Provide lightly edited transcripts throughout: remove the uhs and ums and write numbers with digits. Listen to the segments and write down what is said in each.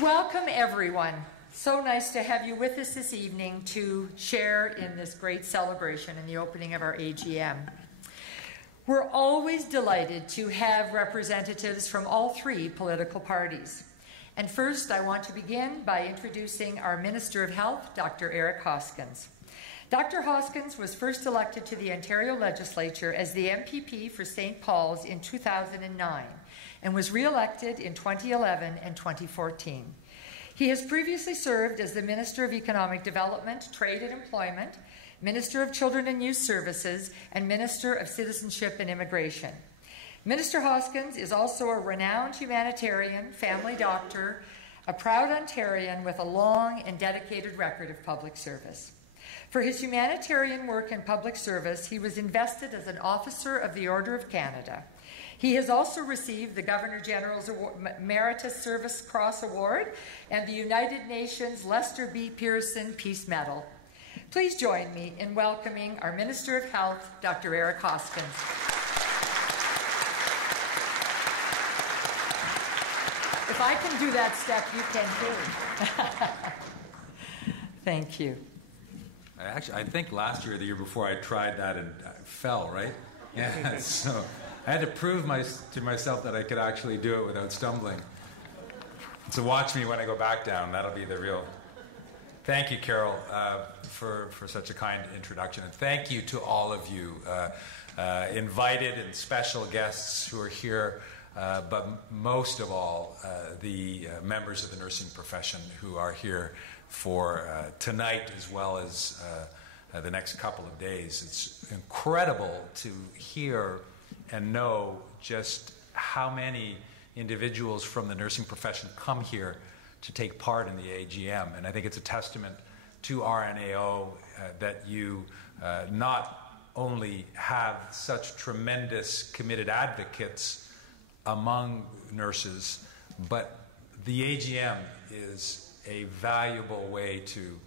Welcome, everyone. So nice to have you with us this evening to share in this great celebration and the opening of our AGM. We're always delighted to have representatives from all three political parties. And first, I want to begin by introducing our Minister of Health, Dr. Eric Hoskins. Dr. Hoskins was first elected to the Ontario Legislature as the MPP for St. Paul's in 2009 and was re-elected in 2011 and 2014. He has previously served as the Minister of Economic Development, Trade and Employment, Minister of Children and Youth Services, and Minister of Citizenship and Immigration. Minister Hoskins is also a renowned humanitarian, family doctor, a proud Ontarian with a long and dedicated record of public service. For his humanitarian work and public service, he was invested as an Officer of the Order of Canada. He has also received the Governor-General's Meritorious Service Cross Award and the United Nations Lester B. Pearson Peace Medal. Please join me in welcoming our Minister of Health, Dr. Eric Hoskins. If I can do that step, you can too. Thank you. Actually, I think last year or the year before I tried that and I fell, right? Yeah, so I had to prove to myself that I could actually do it without stumbling. So watch me when I go back down. That'll be the real... Thank you, Carol, for such a kind introduction. And thank you to all of you, invited and special guests who are here, but most of all, the members of the nursing profession who are here for tonight as well as the next couple of days. It's incredible to hear and know just how many individuals from the nursing profession come here to take part in the AGM. And I think it's a testament to RNAO that you not only have such tremendous committed advocates among nurses, but the AGM is a valuable way to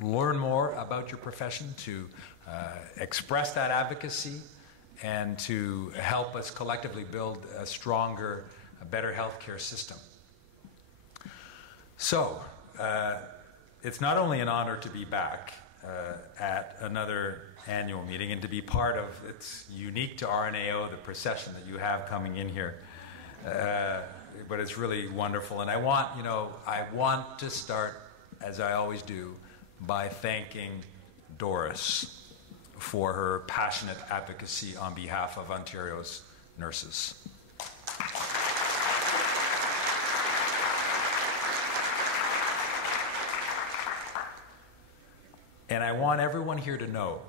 learn more about your profession, to express that advocacy, and to help us collectively build a stronger, a better healthcare system. So, it's not only an honor to be back at another annual meeting and to be part of, it's unique to RNAO, the procession that you have coming in here. But it's really wonderful. And I want to start, as I always do, by thanking Doris for her passionate advocacy on behalf of Ontario's nurses. And I want everyone here to know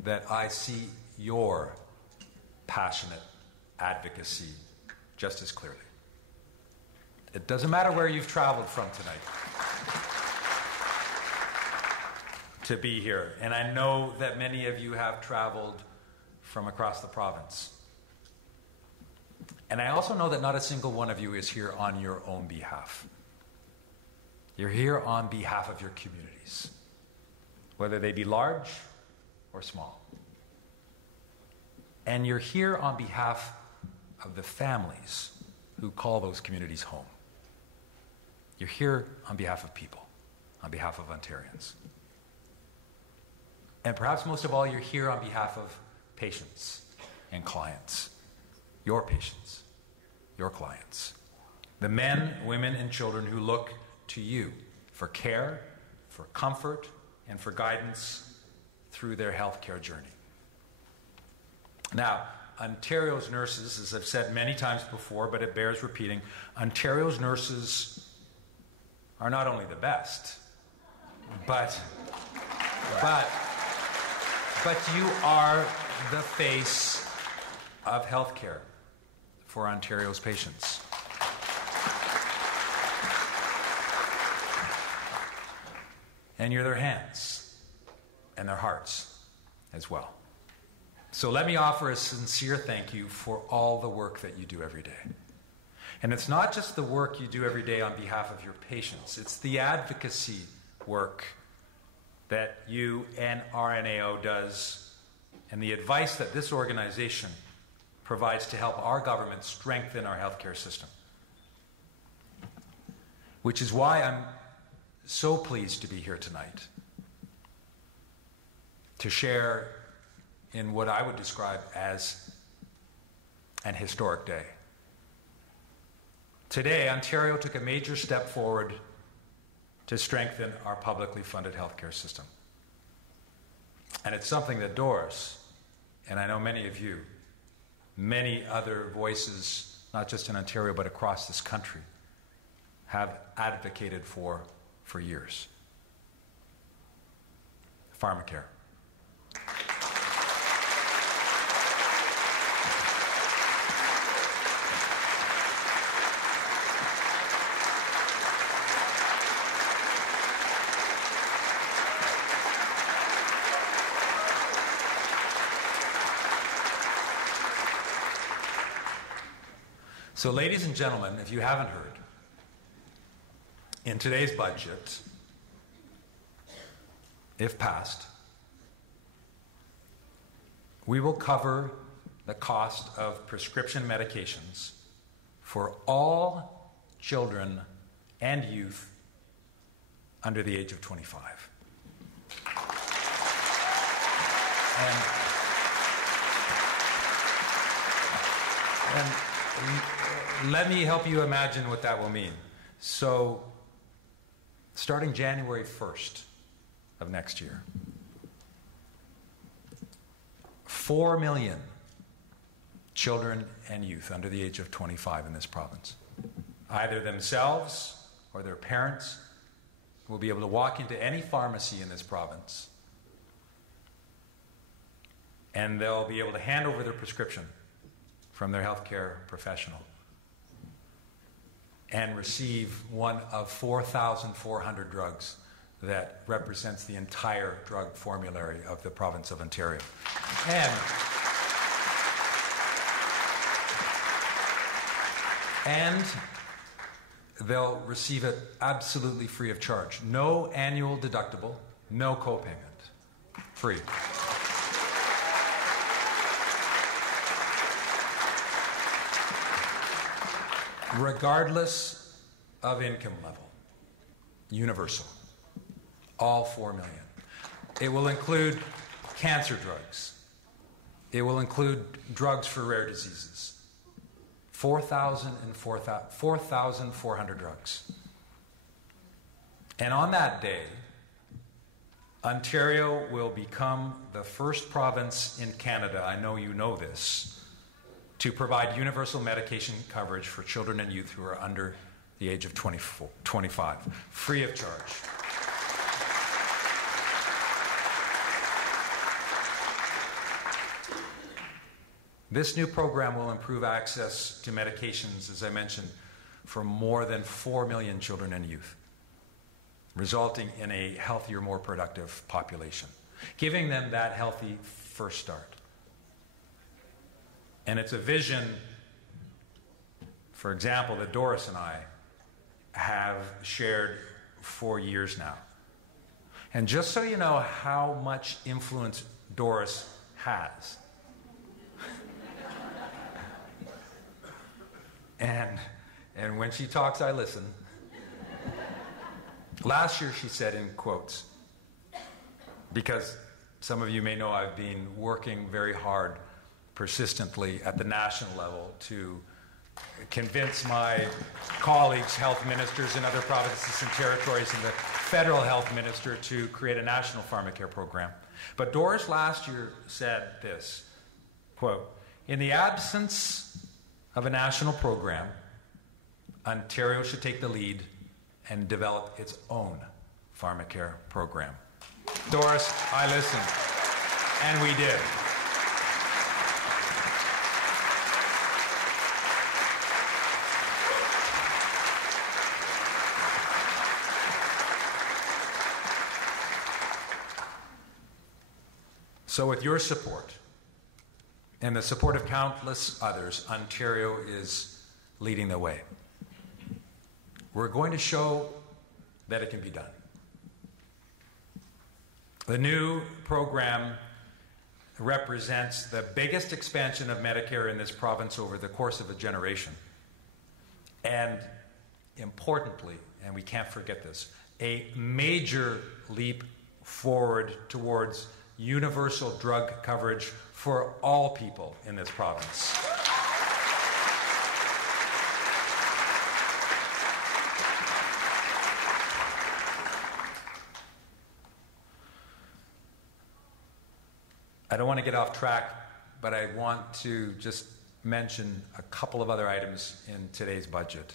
that I see your passionate advocacy just as clearly. It doesn't matter where you've traveled from tonight to be here. And I know that many of you have traveled from across the province. And I also know that not a single one of you is here on your own behalf. You're here on behalf of your communities, whether they be large or small. And you're here on behalf of the families who call those communities home. You're here on behalf of people, on behalf of Ontarians. And perhaps most of all, you're here on behalf of patients and clients. Your patients, your clients. The men, women, and children who look to you for care, for comfort, and for guidance through their healthcare journey. Now, Ontario's nurses, as I've said many times before, but it bears repeating, Ontario's nurses are not only the best, but you are the face of healthcare for Ontario's patients. And you're their hands and their hearts as well. So let me offer a sincere thank you for all the work that you do every day. And it's not just the work you do every day on behalf of your patients, it's the advocacy work that you and RNAO does, and the advice that this organization provides to help our government strengthen our healthcare system. which is why I'm so pleased to be here tonight to share in what I would describe as an historic day. Today, Ontario took a major step forward to strengthen our publicly funded healthcare system. And it's something that Doris, and I know many of you, many other voices, not just in Ontario but across this country, have advocated for years. Pharmacare. So, ladies and gentlemen, if you haven't heard, in today's budget, if passed, we will cover the cost of prescription medications for all children and youth under the age of 25. And let me help you imagine what that will mean. So, starting January 1st of next year, 4 million children and youth under the age of 25 in this province, either themselves or their parents, will be able to walk into any pharmacy in this province and they'll be able to hand over their prescription from their healthcare professional and receive one of 4,400 drugs that represents the entire drug formulary of the province of Ontario. And they'll receive it absolutely free of charge. No annual deductible, no copayment. Free. Regardless of income level. Universal. All 4 million. It will include cancer drugs. It will include drugs for rare diseases. 4,400 drugs. And on that day, Ontario will become the first province in Canada, I know you know this, to provide universal medication coverage for children and youth who are under the age of 25, free of charge. This new program will improve access to medications, as I mentioned, for more than 4 million children and youth, resulting in a healthier, more productive population, giving them that healthy first start. And it's a vision, for example, that Doris and I have shared for years now. And just so you know how much influence Doris has, and when she talks, I listen. Last year she said in quotes, because some of you may know I've been working very hard persistently at the national level to convince my colleagues, health ministers in other provinces and territories, and the federal health minister to create a national pharmacare program. But Doris last year said this, quote, "In the absence of a national program, Ontario should take the lead and develop its own pharmacare program." Doris, I listened, and we did. So with your support and the support of countless others, Ontario is leading the way. We're going to show that it can be done. The new program represents the biggest expansion of Medicare in this province over the course of a generation. And importantly, and we can't forget this, a major leap forward towards universal drug coverage for all people in this province. I don't want to get off track, but I want to just mention a couple of other items in today's budget.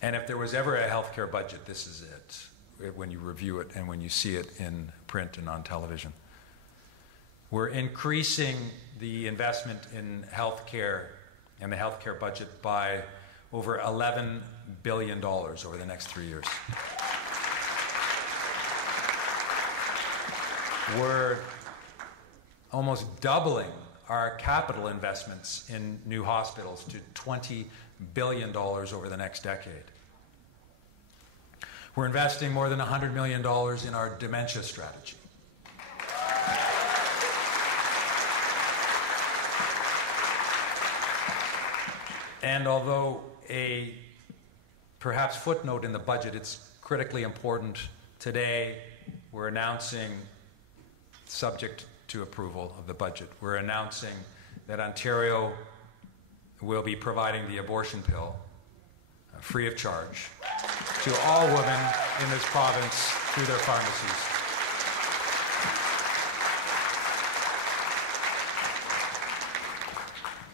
And if there was ever a healthcare budget, this is it, when you review it and when you see it in print and on television. We're increasing the investment in healthcare and the healthcare budget by over $11 billion over the next 3 years. We're almost doubling our capital investments in new hospitals to $20 billion over the next decade. We're investing more than $100 million in our dementia strategy. And although a perhaps footnote in the budget, it's critically important. Today, we're announcing, subject to approval of the budget, we're announcing that Ontario will be providing the abortion pill free of charge to all women in this province through their pharmacies.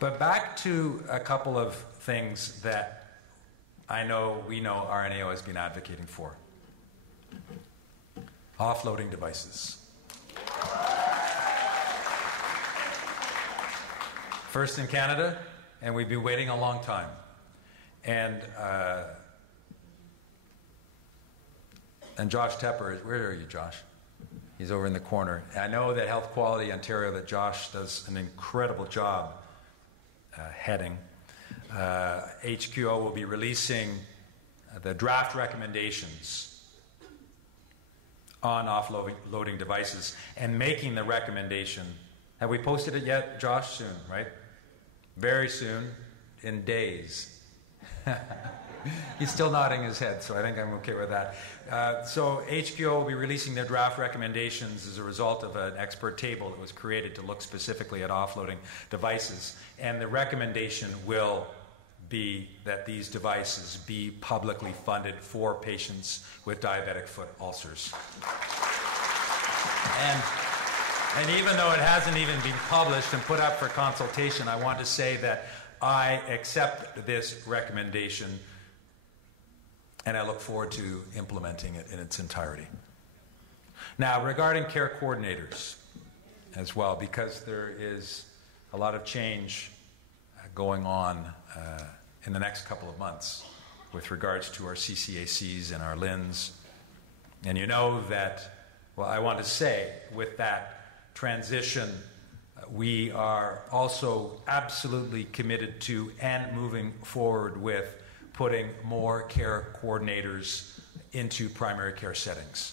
But back to a couple of things that we know RNAO has been advocating for. Offloading devices. First in Canada, and we've been waiting a long time. And Josh Tepper, where are you, Josh? He's over in the corner. I know that Health Quality Ontario, that Josh does an incredible job heading. HQO will be releasing the draft recommendations on offloading devices and making the recommendation. Have we posted it yet, Josh? Soon, right? Very soon, in days. He's still nodding his head, so I think I'm okay with that. So HQO will be releasing their draft recommendations as a result of an expert table that was created to look specifically at offloading devices. And the recommendation will be that these devices be publicly funded for patients with diabetic foot ulcers. And even though it hasn't even been published and put up for consultation, I want to say that I accept this recommendation and I look forward to implementing it in its entirety. Now, regarding care coordinators as well, because there is a lot of change going on in the next couple of months with regards to our CCACs and our LINs. And you know that, well, I want to say with that transition, we are also absolutely committed to and moving forward with putting more care coordinators into primary care settings.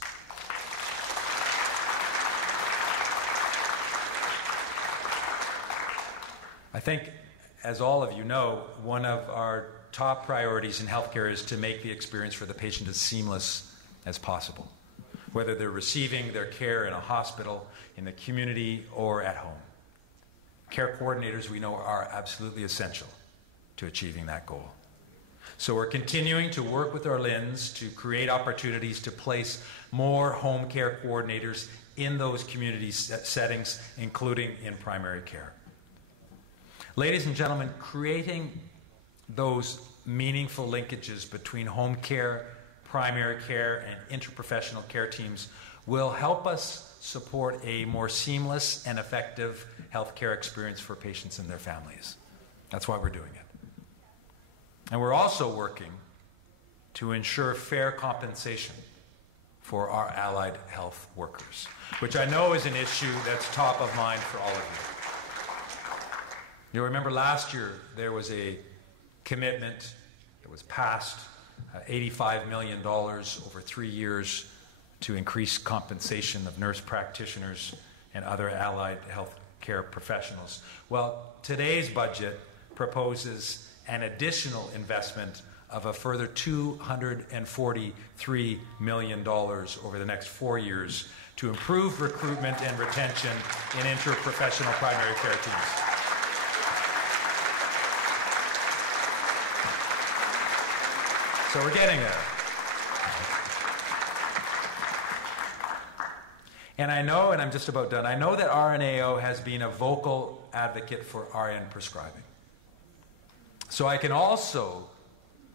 I think, as all of you know, one of our top priorities in healthcare is to make the experience for the patient as seamless as possible, whether they're receiving their care in a hospital, in the community, or at home. Care coordinators, we know, are absolutely essential to achieving that goal. So we're continuing to work with our LINs to create opportunities to place more home care coordinators in those community settings, including in primary care. Ladies and gentlemen, creating those meaningful linkages between home care, primary care, and interprofessional care teams will help us support a more seamless and effective healthcare experience for patients and their families. That's why we're doing it. And we're also working to ensure fair compensation for our allied health workers, which I know is an issue that's top of mind for all of you. You'll remember last year there was a commitment that was passed, $85 million over 3 years to increase compensation of nurse practitioners and other allied health care professionals. Well, today's budget proposes an additional investment of a further $243 million over the next 4 years to improve recruitment and retention in interprofessional primary care teams. So we're getting there. And I know, and I'm just about done, I know that RNAO has been a vocal advocate for RN prescribing. So I can also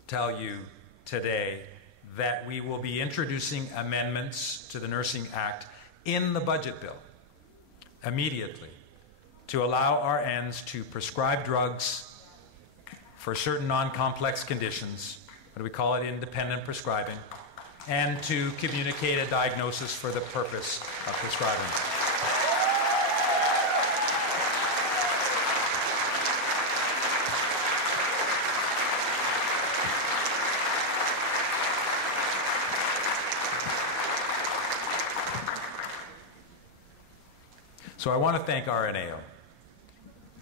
tell you today that we will be introducing amendments to the Nursing Act in the budget bill immediately to allow RNs to prescribe drugs for certain non-complex conditions, what do we call it, independent prescribing, and to communicate a diagnosis for the purpose of prescribing. So I want to thank RNAO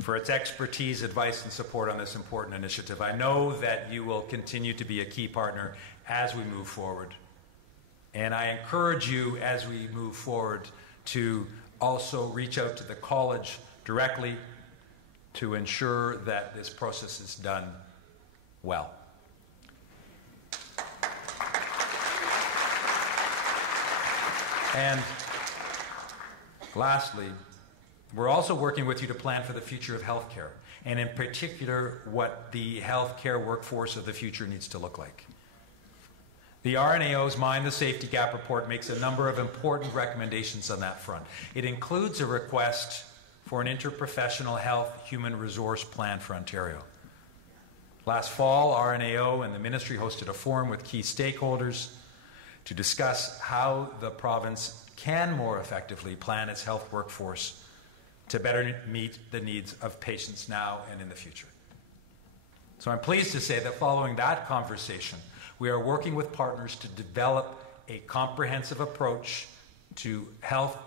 for its expertise, advice, and support on this important initiative. I know that you will continue to be a key partner as we move forward. And I encourage you as we move forward to also reach out to the college directly to ensure that this process is done well. And lastly, we're also working with you to plan for the future of healthcare, and in particular, what the healthcare workforce of the future needs to look like. The RNAO's Mind the Safety Gap report makes a number of important recommendations on that front. It includes a request for an interprofessional health human resource plan for Ontario. Last fall, RNAO and the ministry hosted a forum with key stakeholders to discuss how the province can more effectively plan its health workforce to better meet the needs of patients now and in the future. So I'm pleased to say that following that conversation, we are working with partners to develop a comprehensive approach to health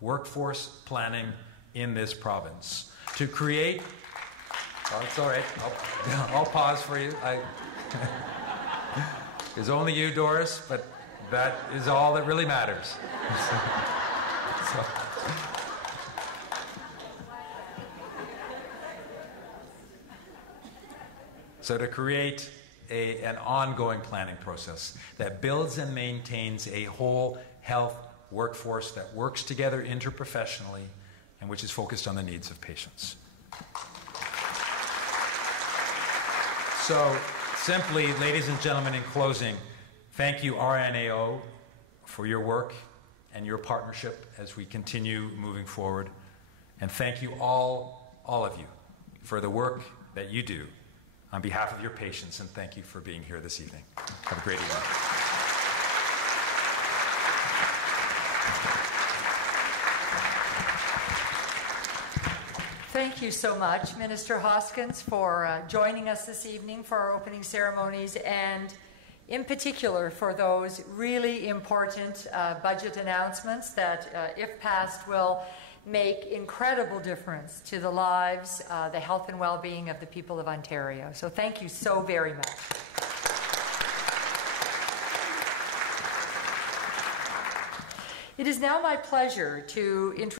workforce planning in this province. To create, oh, it's all right, I'll pause for you. It's only you, Doris, but that is all that really matters. So to create an ongoing planning process that builds and maintains a whole health workforce that works together interprofessionally and which is focused on the needs of patients. So simply, ladies and gentlemen, in closing, thank you, RNAO, for your work and your partnership as we continue moving forward. And thank you all of you, for the work that you do on behalf of your patients, and thank you for being here this evening. Have a great evening. Thank you so much, Minister Hoskins, for joining us this evening for our opening ceremonies, and in particular for those really important budget announcements that, if passed, will make incredible difference to the lives, the health and well-being of the people of Ontario. So thank you so very much. It is now my pleasure to introduce